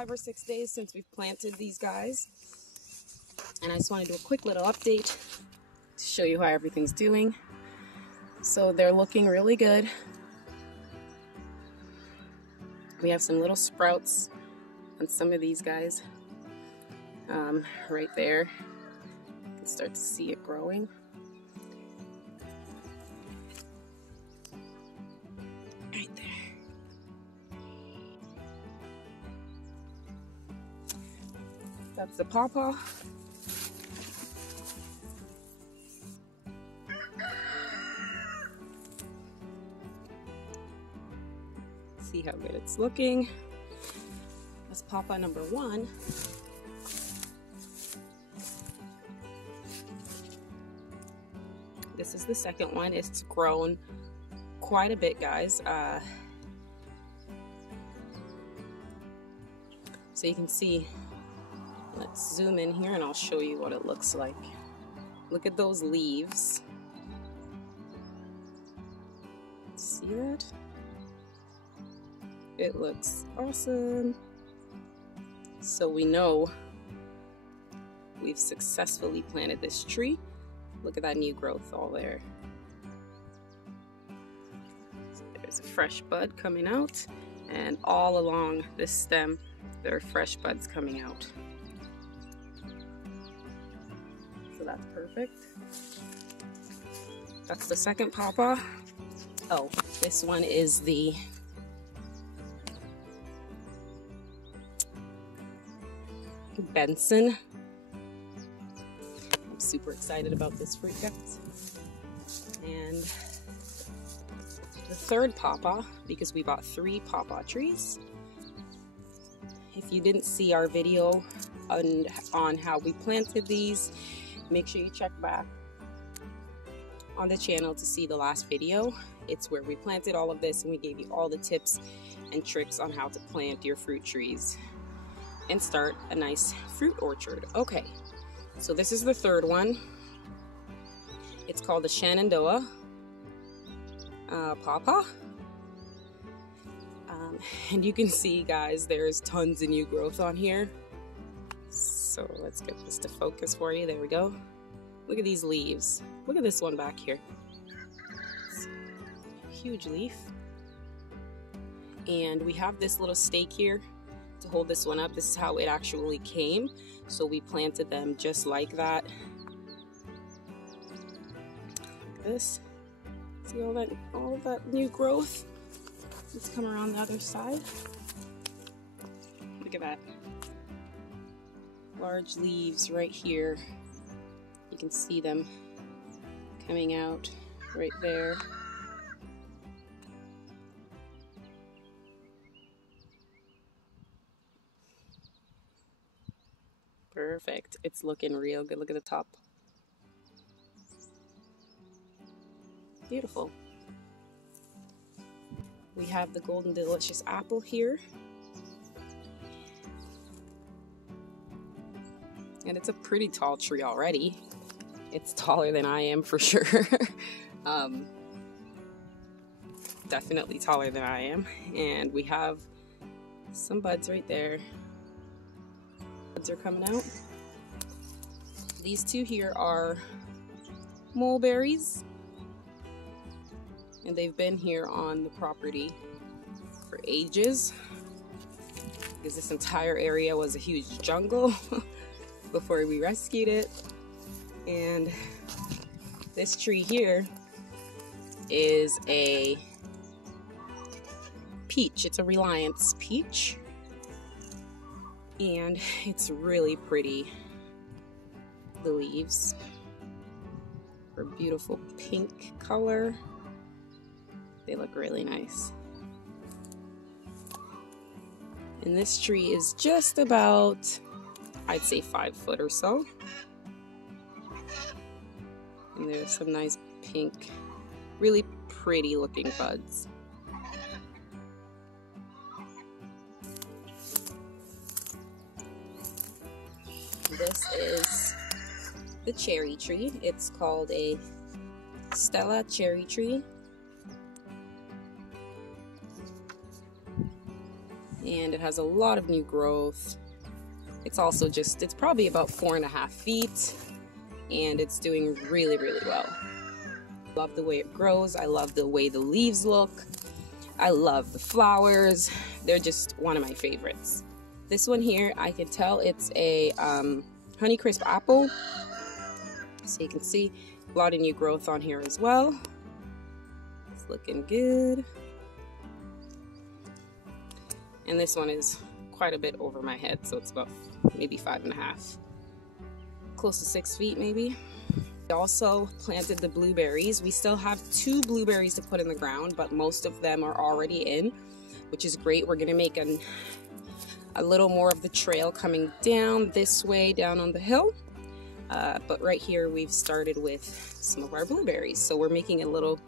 5 or 6 days since we've planted these guys. And I just want to do a quick little update to show you how everything's doing. So they're looking really good. We have some little sprouts on some of these guys right there. You can start to see it growing. Right there. That's the pawpaw. See how good it's looking. That's pawpaw number 1. This is the second one. It's grown quite a bit, guys. So you can see, let's zoom in here and I'll show you what it looks like. Look at those leaves. See that? It looks awesome. So we know we've successfully planted this tree. Look at that new growth all there. So there's a fresh bud coming out, and all along this stem there are fresh buds coming out. So that's perfect. That's the second pawpaw. Oh, this one is the Benson. I'm super excited about this fruit, guys. And the third pawpaw, because we bought 3 pawpaw trees. If you didn't see our video on how we planted these, make sure you check back on the channel to see the last video. It's where we planted all of this and we gave you all the tips and tricks on how to plant your fruit trees and start a nice fruit orchard. Okay, so this is the third one. It's called the Shenandoah pawpaw. And you can see, guys, there's tons of new growth on here. So let's get this to focus for you. There we go. Look at these leaves. Look at this one back here. It's a huge leaf. And we have this little stake here to hold this one up. This is how it actually came. So we planted them just like that. Look at this. See all of that new growth? Let's come around the other side. Look at that. Large leaves right here. You can see them coming out right there. Perfect. It's looking real good. Look at the top. Beautiful. We have the Golden Delicious apple here. And it's a pretty tall tree already. It's taller than I am for sure. Definitely taller than I am. And we have some buds right there. Buds are coming out. These 2 here are mulberries. And they've been here on the property for ages, because this entire area was a huge jungle before we rescued it. And this tree here is a peach. It's a Reliance peach, and it's really pretty. The leaves are a beautiful pink color. They look really nice. And this tree is just about, I'd say, 5 foot or so. And there's some nice pink, really pretty looking buds. This is the cherry tree. It's called a Stella cherry tree. and it has a lot of new growth. It's also it's probably about 4.5 feet, and it's doing really, really well. I love the way it grows. I love the way the leaves look. I love the flowers. They're just one of my favorites. This one here, I can tell it's a Honeycrisp apple. So you can see a lot of new growth on here as well. It's looking good. And this one is quite a bit over my head, so it's about maybe 5.5, close to 6 feet maybe. We also planted the blueberries. We still have 2 blueberries to put in the ground, but most of them are already in, which is great. We're gonna make a little more of the trail coming down this way, down on the hill. But right here we've started with some of our blueberries. So we're making a little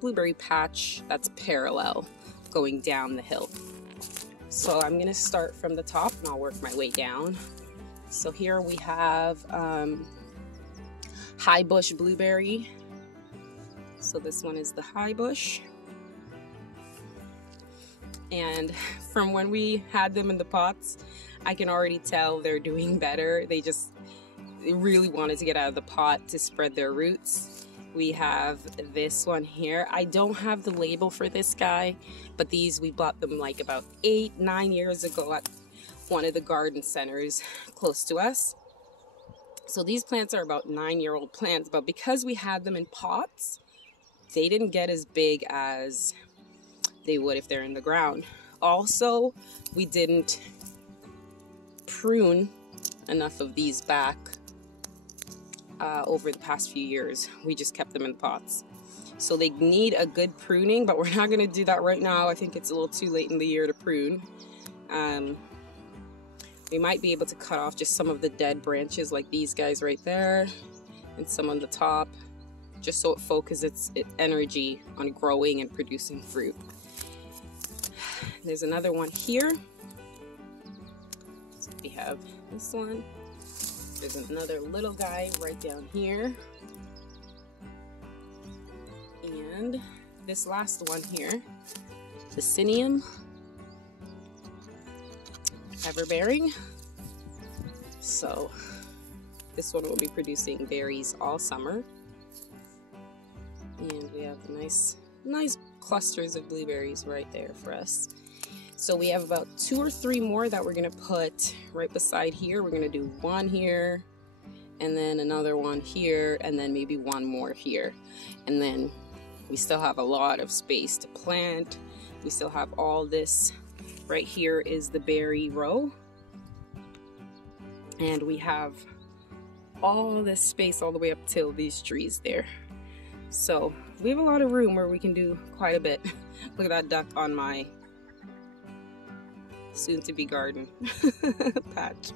blueberry patch that's parallel going down the hill. So I'm gonna start from the top and I'll work my way down. So here we have high bush blueberry. So this one is the high bush. And from when we had them in the pots, I can already tell they're doing better. They really wanted to get out of the pot to spread their roots. We have this one here. I don't have the label for this guy, but these, we bought them like about 8-9 years ago at one of the garden centers close to us. So these plants are about 9-year-old plants, but because we had them in pots, they didn't get as big as they would if they're in the ground. Also, we didn't prune enough of these back over the past few years. We just kept them in pots. So they need a good pruning, but we're not going to do that right now. I think it's a little too late in the year to prune. We might be able to cut off just some of the dead branches like these guys right there and some on the top, just so it focuses its energy on growing and producing fruit. There's another one here. So we have this one. There's another little guy right down here. And this last one here, the Cynium, ever-bearing. So this one will be producing berries all summer. And we have nice clusters of blueberries right there for us. So we have about 2 or 3 more that we're gonna put right beside here. We're gonna do one here, and then another one here, and then maybe one more here. And then we still have a lot of space to plant. We still have all this. Right here is the berry row. And we have all this space all the way up till these trees there. So we have a lot of room where we can do quite a bit. Look at that duck on my soon-to-be garden patch.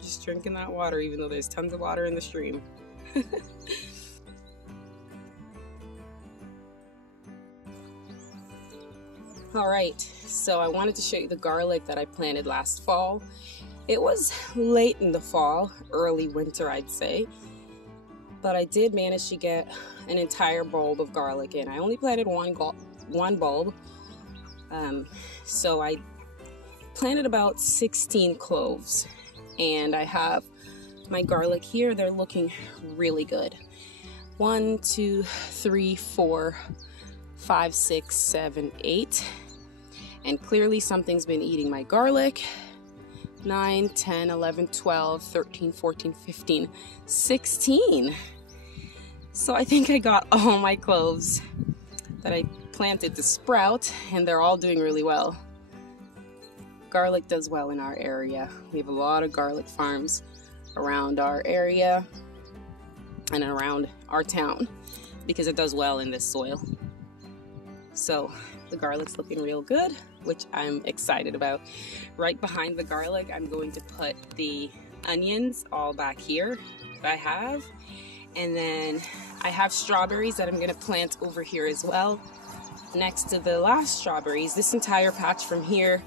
Just drinking that water, even though there's tons of water in the stream. All right, so I wanted to show you the garlic that I planted last fall. It was late in the fall, early winter, I'd say, but I did manage to get an entire bulb of garlic in. I only planted one bulb, so I planted about 16 cloves, and I have my garlic here. They're looking really good. 1, 2, 3, 4, 5, 6, 7, 8, and clearly something's been eating my garlic. 9, 10, 11, 12, 13, 14, 15, 16. So I think I got all my cloves that I planted to sprout, and they're all doing really well. Garlic does well in our area. We have a lot of garlic farms around our area and around our town because it does well in this soil. So the garlic's looking real good, which I'm excited about. Right behind the garlic, I'm going to put the onions all back here that I have. And then I have strawberries that I'm gonna plant over here as well. Next to the last strawberries, this entire patch from here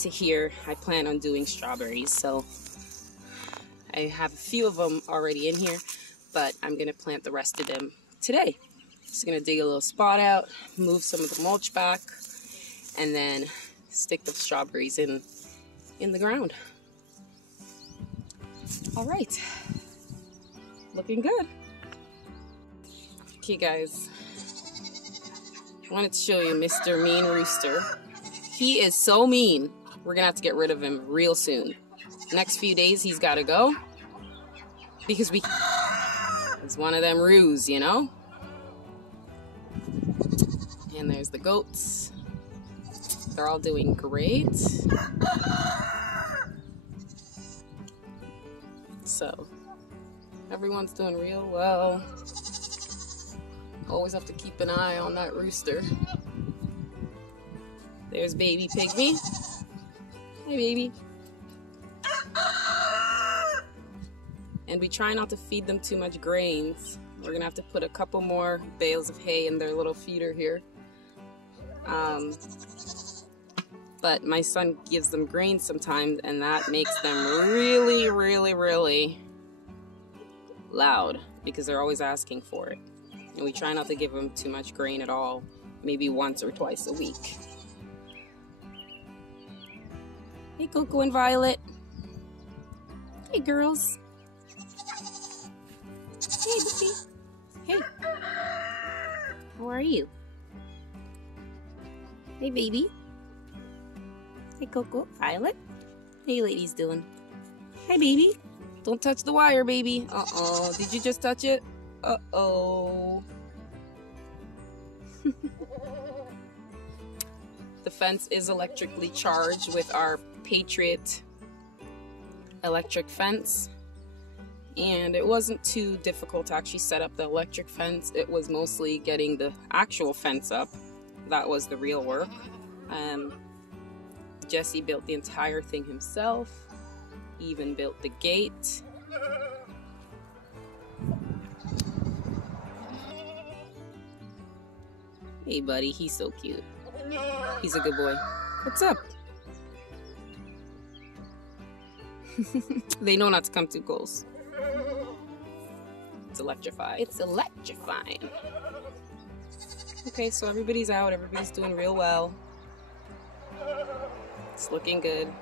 to here, I plan on doing strawberries. So I have a few of them already in here, but I'm gonna plant the rest of them today. Just gonna dig a little spot out, move some of the mulch back, and then stick the strawberries in the ground. All right, looking good. Okay guys, I wanted to show you Mr. Mean Rooster. He is so mean. We're gonna have to get rid of him real soon. Next few days he's gotta go because it's one of them roos, you know? And there's the goats. They're all doing great. So, everyone's doing real well. Always have to keep an eye on that rooster. There's baby pygmy. Hey baby. And we try not to feed them too much grains. We're gonna have to put a couple more bales of hay in their little feeder here. But my son gives them grains sometimes, and that makes them really, really, really loud because they're always asking for it. And we try not to give them too much grain at all, maybe once or twice a week. Hey, Coco and Violet. Hey, girls. Hey, Buffy. Hey. How are you? Hey, baby. Hey, Coco. Violet. How you ladies doing? Hi, baby. Don't touch the wire, baby. Uh-oh. Did you just touch it? Uh-oh. The fence is electrically charged with our Patriot electric fence. And it wasn't too difficult to actually set up the electric fence. It was mostly getting the actual fence up. That was the real work. Jesse built the entire thing himself. He even built the gate. Hey buddy, he's so cute. He's a good boy. What's up? They know not to come too close. It's electrified. It's electrifying. Okay, so everybody's out. Everybody's doing real well. It's looking good.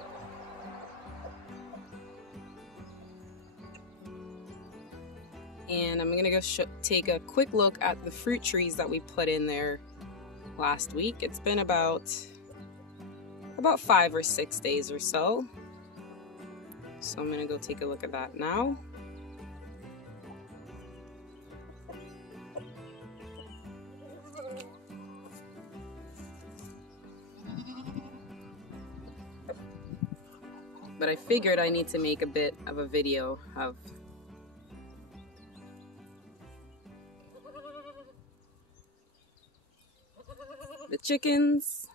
And I'm gonna go take a quick look at the fruit trees that we put in there last week. It's been about 5 or 6 days or so. So I'm gonna go take a look at that now. But I figured I need to make a bit of a video of the chickens,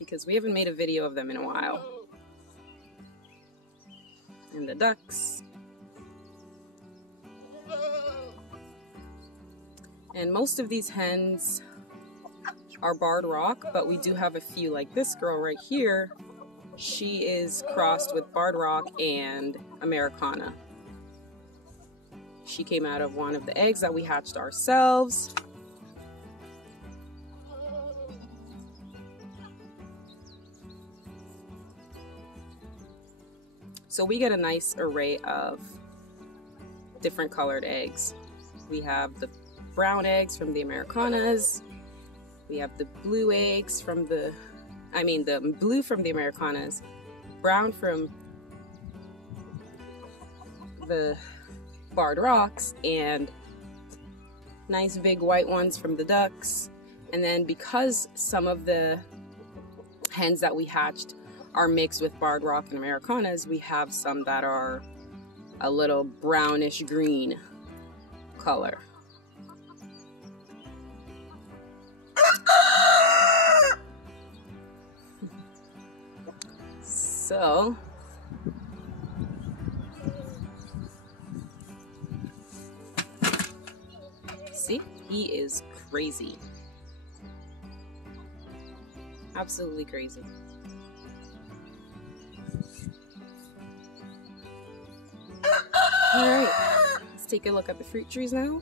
because we haven't made a video of them in a while, and the ducks, and most of these hens are barred rock, but we do have a few, like this girl right here. She is crossed with barred rock and Americana. She came out of one of the eggs that we hatched ourselves. So we get a nice array of different colored eggs. We have the brown eggs from the Americanas. We have the blue eggs from the blue from the Americanas, brown from the barred rocks, and nice big white ones from the ducks. And then because some of the hens that we hatched are mixed with barred rock and Americanas, we have some that are a little brownish green color. So see, he is crazy. Absolutely crazy. All right, let's take a look at the fruit trees now.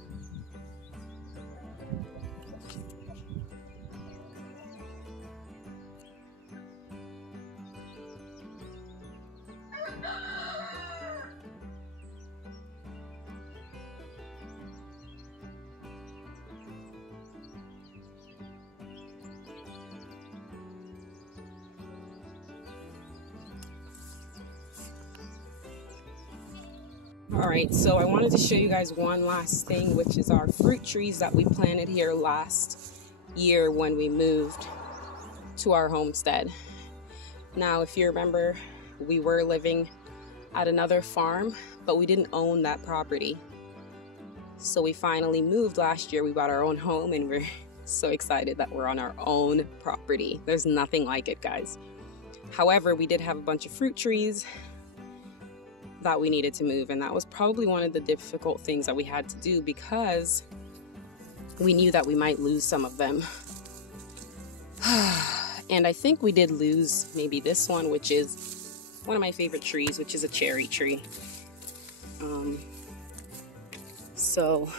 Alright, so I wanted to show you guys one last thing, which is our fruit trees that we planted here last year when we moved to our homestead. Now, if you remember, we were living at another farm, but we didn't own that property. So we finally moved last year. We bought our own home and we're so excited that we're on our own property. There's nothing like it, guys. However, we did have a bunch of fruit trees that we needed to move, and that was probably one of the difficult things that we had to do because we knew that we might lose some of them. And I think we did lose maybe this one, which is one of my favorite trees, which is a cherry tree. So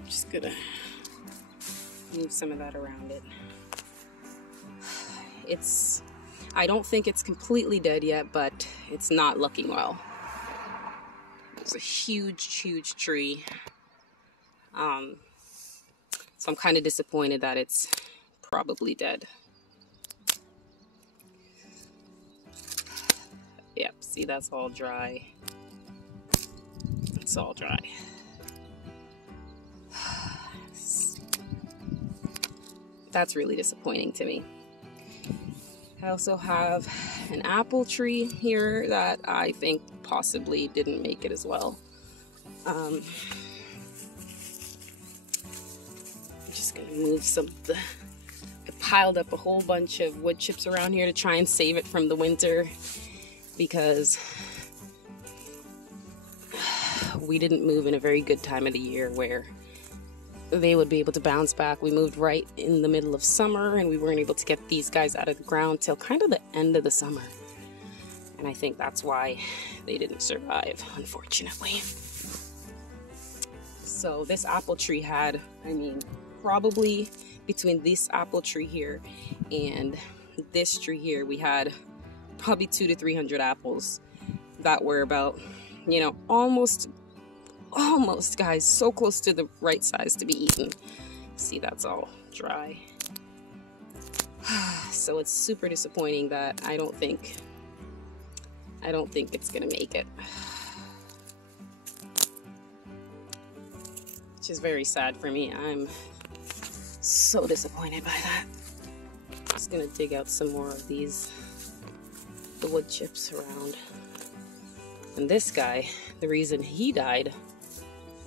I'm just gonna move some of that around it. I don't think it's completely dead yet, but it's not looking well. It's a huge, huge tree. So I'm kind of disappointed that it's probably dead. Yep, see, that's all dry. It's all dry. That's really disappointing to me. I also have an apple tree here that I think possibly didn't make it as well. I'm just gonna move some of the... I piled up a whole bunch of wood chips around here to try and save it from the winter because we didn't move in a very good time of the year where they would be able to bounce back. We moved right in the middle of summer and we weren't able to get these guys out of the ground till kind of the end of the summer. And I think that's why they didn't survive, unfortunately. So this apple tree had, I mean, probably between this apple tree here and this tree here, we had probably 200 to 300 apples that were about, you know, almost guys, so close to the right size to be eaten. See, that's all dry. So it's super disappointing that I don't think it's gonna make it, which is very sad for me. I'm so disappointed by that. Just gonna dig out some more of the wood chips around. And this guy, the reason he died,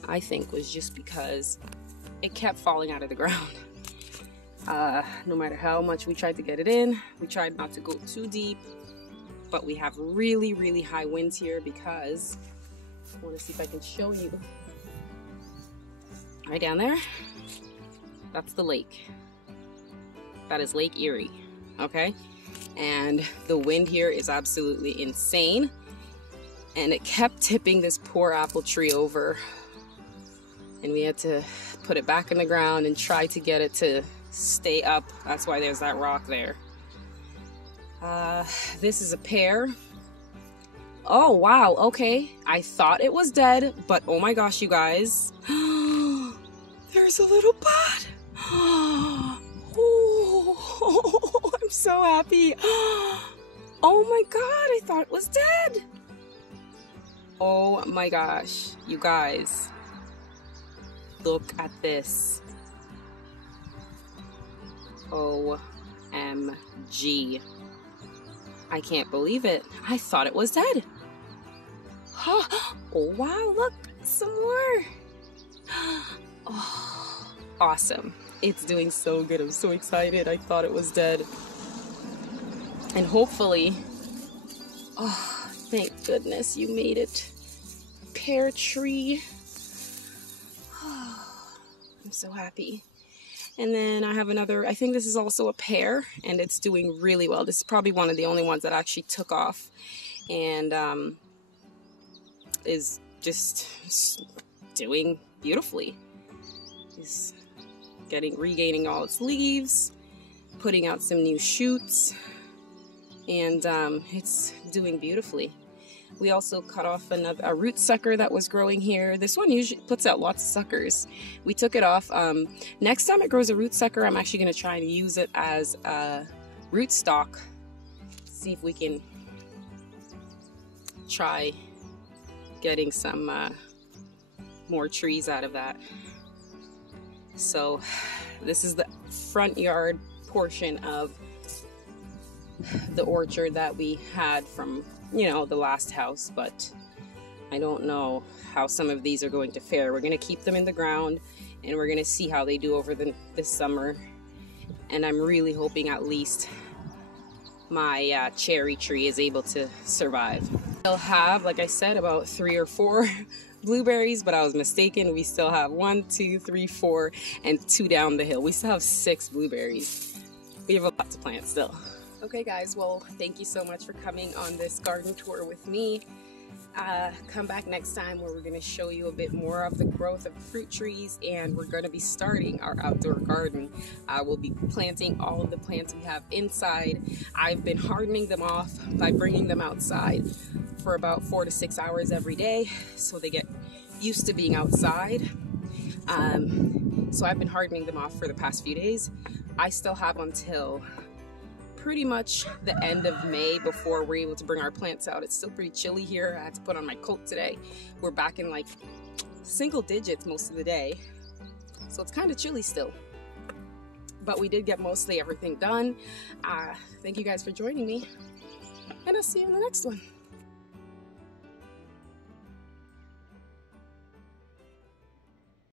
I think, was just because it kept falling out of the ground. No matter how much we tried to get it in, we tried not to go too deep, but we have really, really high winds here because, I want to see if I can show you. Right down there, that's the lake. That is Lake Erie, okay? And the wind here is absolutely insane. And it kept tipping this poor apple tree over. And we had to put it back in the ground and try to get it to stay up. That's why there's that rock there. This is a pear. Oh, wow, okay. I thought it was dead, but oh my gosh, you guys. There's a little bud. Oh, I'm so happy. Oh my God, I thought it was dead. Oh my gosh, you guys. Look at this. OMG. I can't believe it. I thought it was dead. Oh wow, look, some more. Oh, awesome. It's doing so good. I'm so excited. I thought it was dead. And hopefully, oh, thank goodness you made it. Pear tree. I'm so happy. And then I have another, I think this is also a pear, and it's doing really well. This is probably one of the only ones that actually took off and is just doing beautifully. It's regaining all its leaves, putting out some new shoots, and it's doing beautifully. We also cut off a root sucker that was growing here. This one usually puts out lots of suckers. We took it off. Next time it grows a root sucker, I'm actually going to try and use it as a root stock. See if we can try getting some more trees out of that. So this is the front yard portion of the orchard that we had from, you know, the last house, but I don't know how some of these are going to fare. We're going to keep them in the ground and we're going to see how they do over this summer. And I'm really hoping at least my cherry tree is able to survive. We'll have, like I said, about 3 or 4 blueberries, but I was mistaken. We still have 1, 2, 3, 4, and 2 down the hill. We still have 6 blueberries. We have a lot to plant still. Okay guys, well, thank you so much for coming on this garden tour with me. Come back next time where we're going to show you a bit more of the growth of fruit trees, and we're going to be starting our outdoor garden. We'll be planting all of the plants we have inside. I've been hardening them off by bringing them outside for about 4 to 6 hours every day so they get used to being outside. So I've been hardening them off for the past few days. I still have until pretty much the end of May before we're able to bring our plants out. It's still pretty chilly here. I had to put on my coat today. We're back in like single digits most of the day, so it's kind of chilly still, but we did get mostly everything done. Thank you guys for joining me, and I'll see you in the next one.